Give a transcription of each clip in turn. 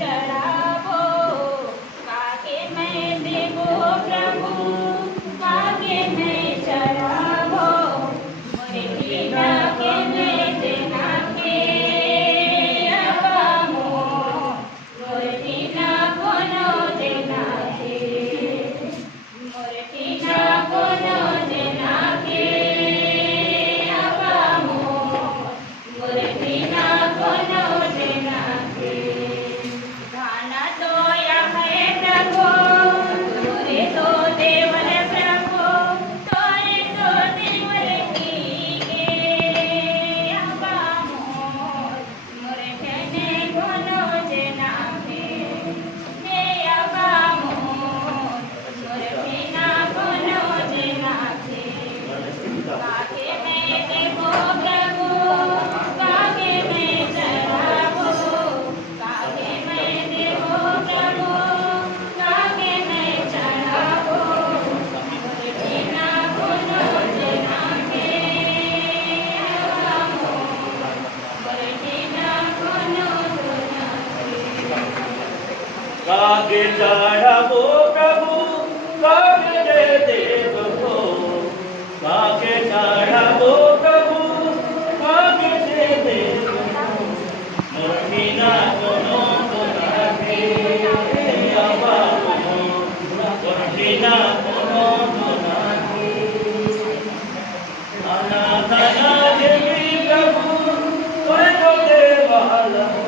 चढ़ावो, काके मैं देवो प्रभु, काके मैं चढ़ावो, मोरे टीना के मैं देना के अबामो, मोरे टीना कोनो देना के, मोरे टीना कोनो देना के अबामो, मोरे टीना कोनो देना के। गाना तो या है प्रभु, तोरे तो देवल प्रभु, तोरे तो देवल की के अबामो, मोरे ठने कोनो देना के हे अबामो, मोरे ठेना कोनो देना के। काके मैं देवो प्रभु, काके मैं चढ़ावो, काके मैं देवो प्रभु, काके मैं चढ़ावो, मोरे ठेना कोनो देना के अबामो, मोरे ठेना कोनो देना के। काके चढ़ावो प्रभु, काके दे देवो, काके चढ़ावो प्रभु, काके दे देवो, मोर बिना कोनो तोराके अबामो, मोर बिना कोनो तोराके। अनाथना देवी प्रभु, तोरे तो देवाल हो,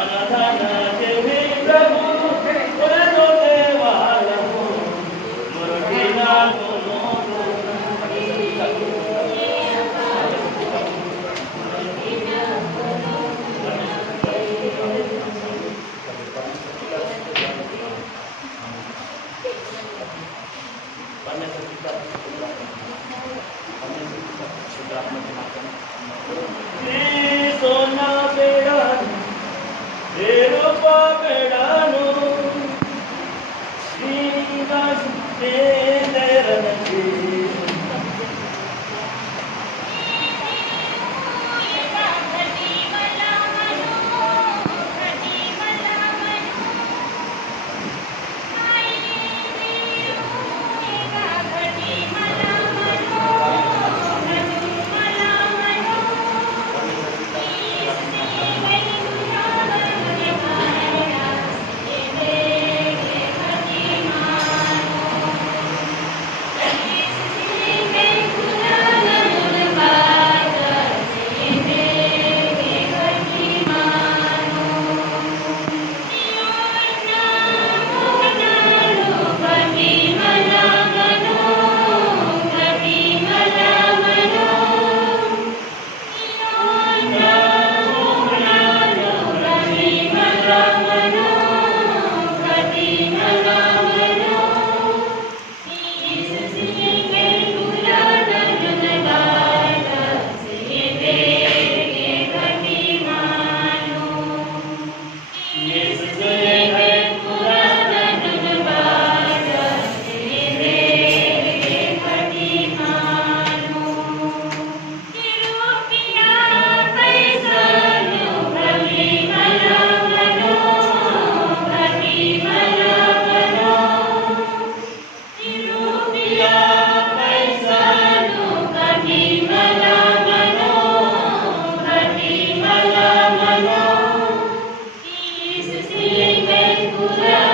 अनाथना देवी प्रभु, तोरे तो देवाल हो, मोर बिना कोनो तोराके। सोना बेड़ानु, हे रूपा बेड़ानु, श्रीनिवास ते तेरनके। Kula